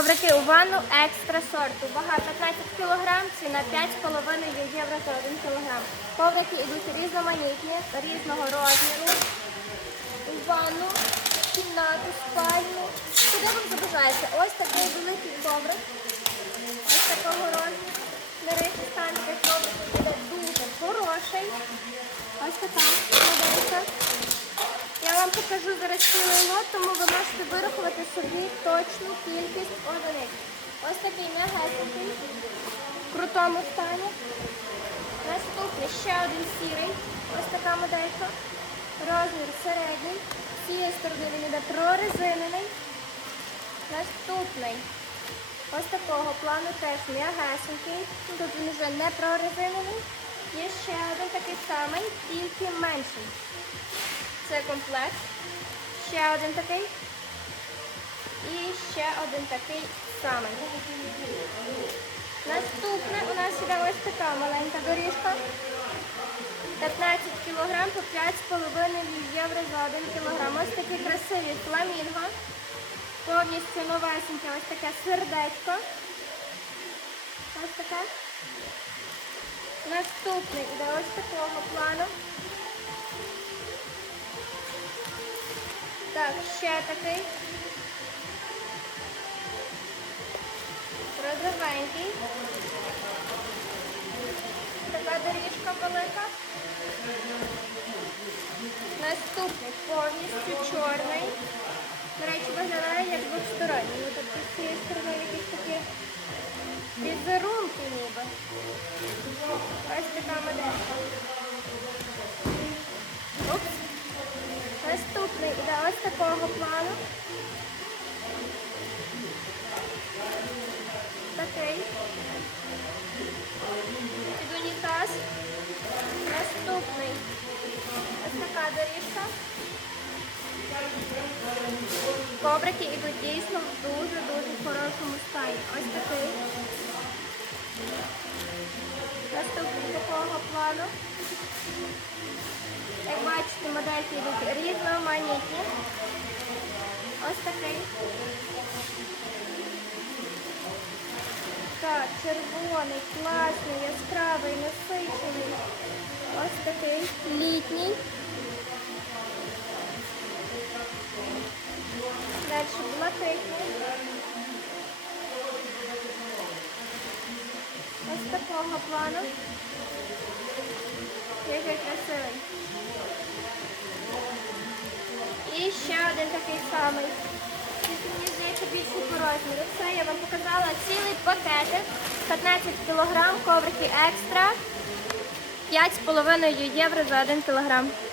Коврики у ванну екстра сорту. Вага 15 кг, ціна 5,5 євро за 1 кг. Коврики йдуть різноманітні, різного розміру. У ванну, кімнату, спальню. Куди вам забажається? Ось такий великий коврик. Ось такого розміру. На речі станція коврик буде дуже хороший. Ось така покажу зараз цілий лот, тому ви можете вирахувати собі точну кількість одиниць. Ось такий м'ягесенький, в крутому стані. Наступний ще один сірий. Ось така моделька. Розмір середній. З цієї він йде прорезинений. Наступний. Ось такого плану теж м'ягесенький. Тут він вже не прорезинений. Є ще один такий самий, тільки менший. Це комплект. Ще один такий. І ще один такий самий. Наступне у нас іде ось така маленька доріжка. 15 кг по 5,5 євро за 1 кг. Ось такі красиві фламінго. Повністю новесеньке ось таке сердечко. Ось таке. Наступний іде ось такого плану. Так, ще такий. Розовенький. Така доріжка велика. Наступний повністю чорний. До речі, виглядає як двосторонній. Ну, тобто з цієї сторони якісь такі Наступний іде ось такого плану. Такий. Під унітаз. Наступний. Ось така доріжка. Коврики йдуть дійсно в дуже-дуже хорошому стані. Ось такий. Наступний такого плану. Бачите, модельки йдуть різноманітні. Ось такий. Так, червоний, класний, яскравий, насичений. Ось такий літній. Далі блакитний. Ось такого плану. Такий самий. Мені здається більший по розміру. Все, я вам показала цілий пакетик. 15 кг, коврики екстра. 5,5 євро за 1 кг.